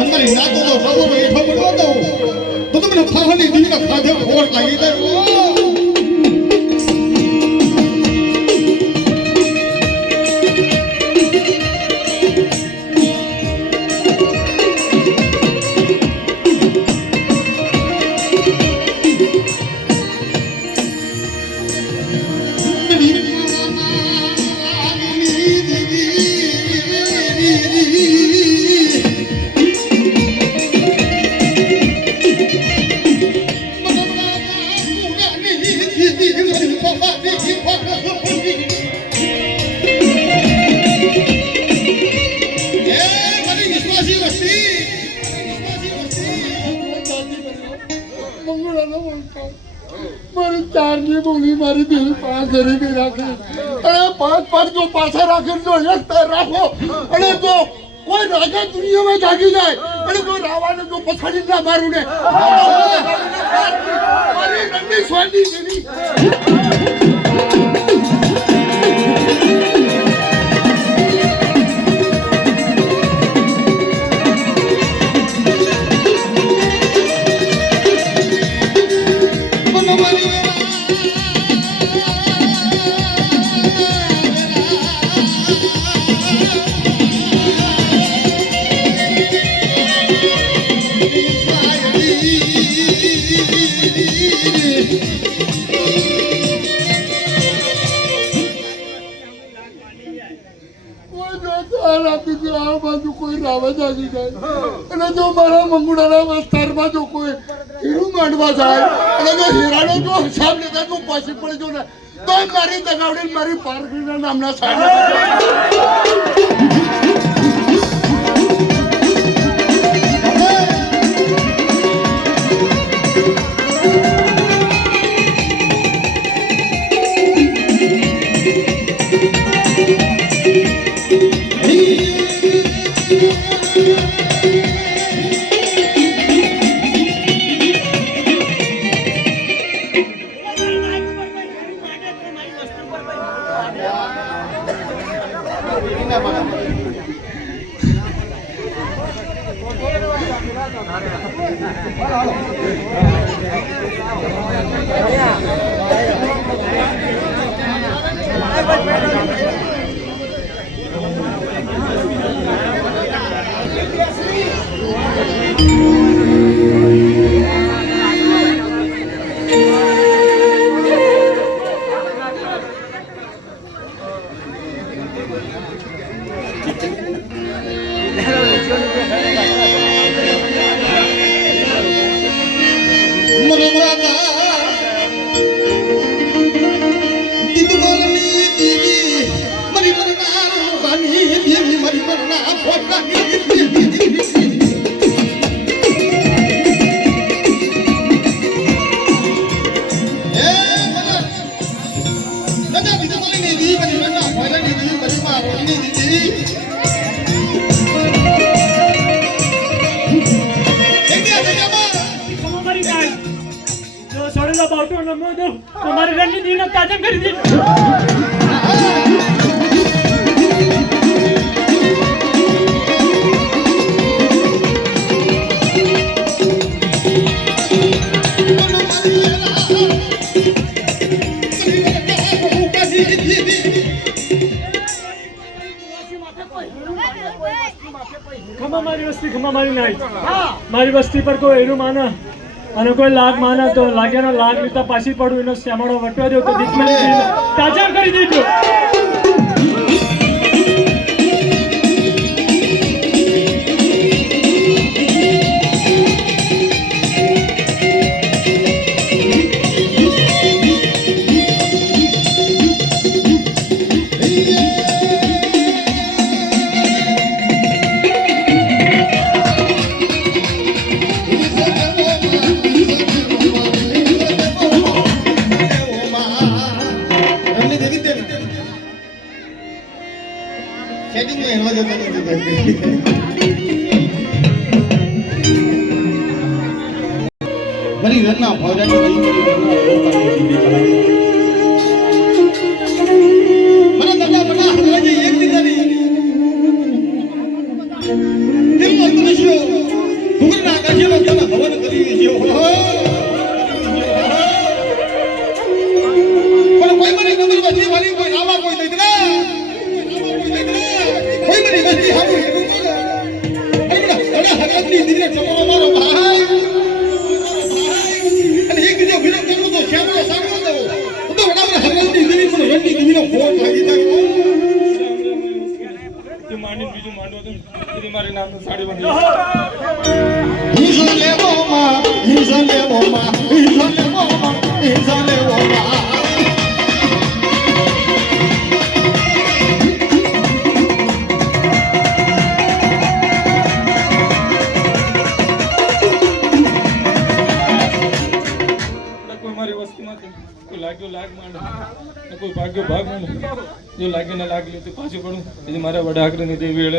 અંતરી નાતો તો સબરો એઠો પડવો તો તમને ફાહની દીના ખાધે ખોટ લાગી જાય મારી દેવી પાંચ ગરીબી રાખી અને પાંચ જો પાછા રાખીને જો એક રાખો અને જો કોઈ રાજા દુનિયામાં જાગી જાય અને કોઈ રાવાને જો પછાડી ના મારું ને મારી રણની સ્વાદી દેવી કોઈ રાવા જાગી જાય અને જો મારા મંગુડાના વિસ્તારમાં જો કોઈ હીરું માંડવા જાય અને જો હીરાનો જો હિસાબ લેતા જો પાછી પડી જો ને તો મારી દગાવડી મારી પારગીના નામના સાડી हमारे रणनीति ने ताजन कर दी खमा मारी नहीं मारी बस्ती पर कोई हीरू माना અને કોઈ લાગ માના તો લાગ્યાનો લાગ લીધા પાછી પડું એનો શ્યામળો વટવા દો તો દીકરી તાજા કરી દીધો મારી ઘરના ફોજાની મને દાદા બના હરવાજી એક દીધાની માંડવો તો એની મારી નામ સાડી બાંધી ઈઝો લેવો માં ઈઝો લેવો માં ઈઝો લેવો માં ઈઝો લેવો માં કોઈ મારી વસ્તીમાંથી કોઈ લાગ્યો લાગ માંડ ને કોઈ ભાગ્યો ભાગ માંડ જો લાગે ના લાગેલું તો પાછું પડું એટલે મારા વડા આગ્રહની દેવી વેળે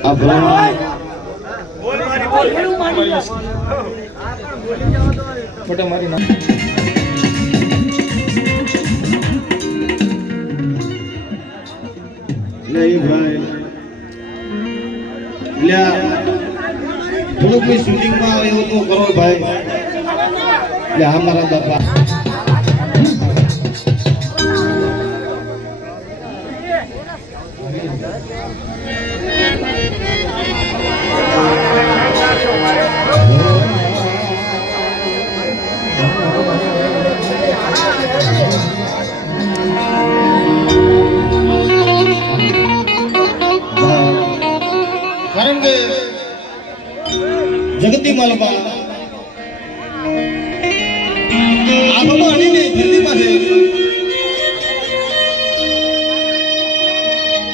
આ ભલા મોટા મારી નામ નહીં ભાઈ લ્યા થોડું કોઈ શૂટિંગમાં આવે એવું તો કરો ભાઈ લ્યા અમારા બાપા કારણ કે જગતી માલપા આ બાબા અણીને જલ્દી પાસે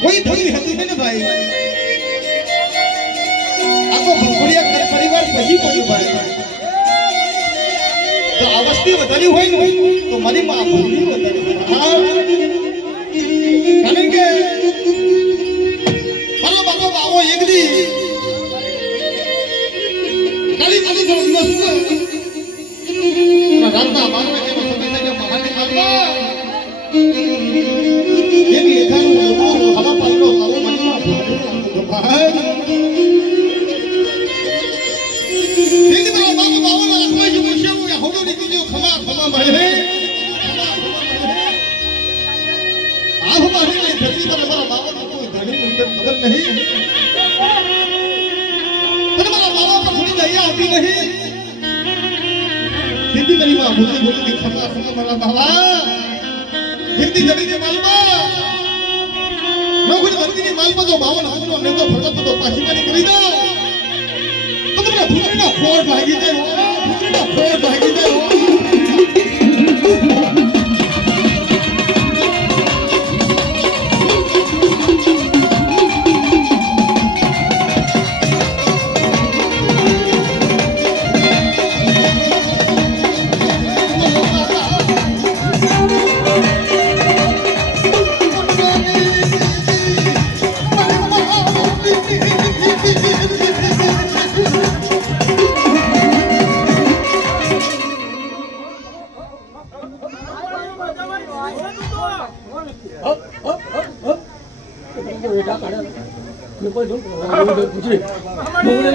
કોઈ થયું હતું ને ભાઈ આ તો ભંગોળિયા પરિવાર પછી પડ્યું ભાઈ તો આ વસ્તી વધારી હોય ને તો મારી માં ભૂલી વધારી કારણ કે મારો બાપો બાવો એકલી કાલી કાલી દિવસ રાતના 12 વાગે સમય કે મહાની કાલમાં એક લેખાનું હવા પાડો આવો મનમાં ભાઈ દીદી મારો બાપો બાવો ના કોઈ જ મુશ્કેલ કે હોડો નીકળી ગયો ખમા ખમા ભાઈ આ હમારી ને જલ્દી તો મારા બાપો કોઈ ધણી અંદર ખબર નહીં પણ મારા બાપા પર થોડી દયા આવતી નહીં દીદી મારી માં બોલી બોલી ખમા ખમા મારા બાબા દીદી જલ્દી માલમાં નોકરી વર્તીની માલમાં તો બાવન હકનો ને તો ફરક તો પાછી મારી કરી દો તો તમને ભૂતરીના ફોડ લાગી જાય ભૂતરીના ફોડ લાગી જાય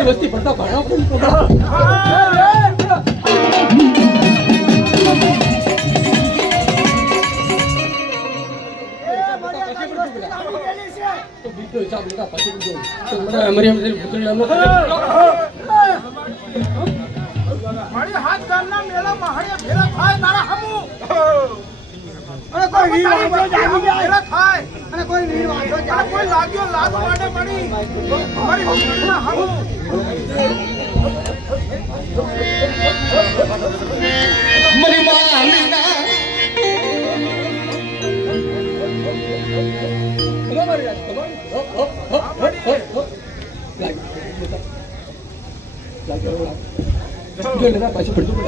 વસ્તી પડતા ઘણા હિસાબ લેતા પછી મારી હાથ ગામના મેળા મહાડે ભેળા થાય તારા હમુ અને કોઈ વીર વાંચો જાગી જાય ભેળા થાય અને કોઈ વીર વાંચો જાય કોઈ લાગ્યો લાત માટે પડી મારી ભૂતના હમુ મારી માલીના પાછી પડતું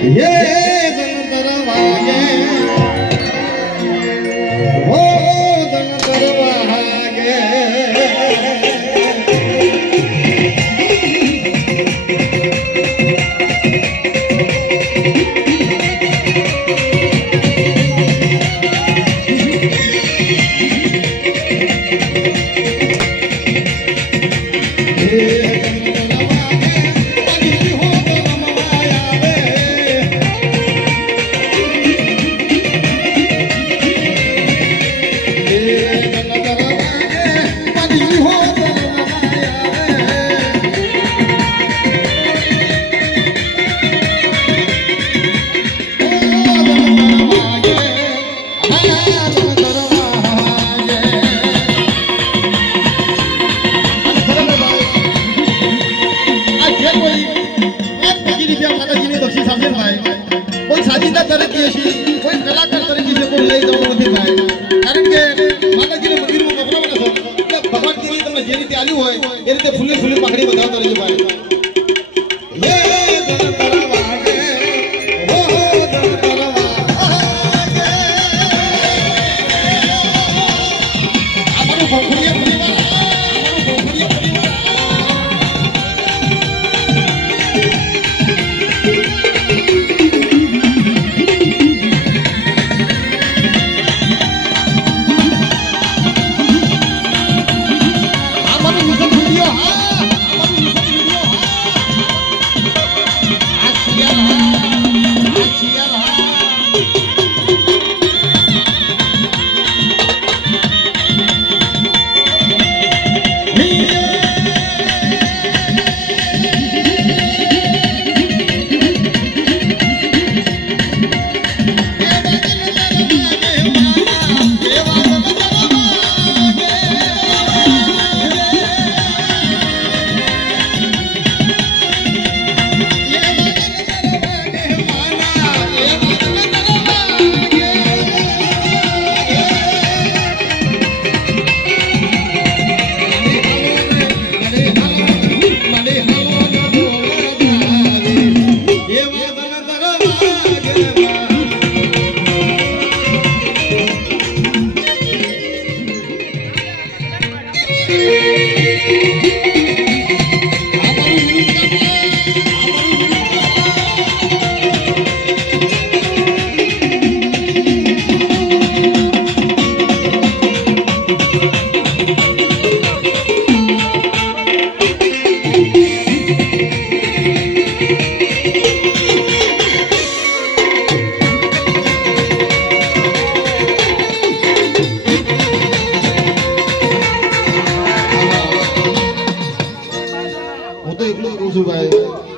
ये धन दरवाजे ओ धन दरवाजे કોઈ સાજીદા તરીકે છે કોઈ કલાકાર તરીકે છે કોઈ લઈ જવાનું નથી થાય કારણ કે માતાજીના મંદિરમાં વપરાવાના છો એટલે ભગવાનજીની તમને જે રીતે આલ્યું હોય એ રીતે ફૂલે ફૂલે પાઘડી વધાવતા રહેજો ભાઈ હે ધન તરવાગે હો ધન તરવાગે અમારું ભોખડીયા પરિવાર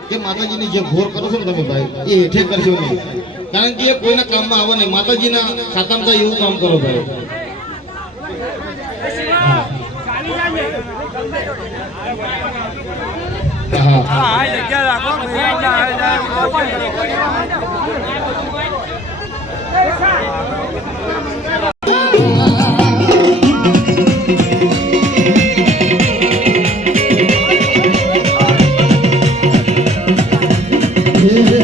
કે માતાજીની જે ઘોર કરો છો ને તમે ભાઈ એ હેઠે કરશો નહીં કારણ કે એ કોઈના કામમાં આવે નહીં માતાજીના ખાતામાં થાય એવું કામ કરો ભાઈ Yeah.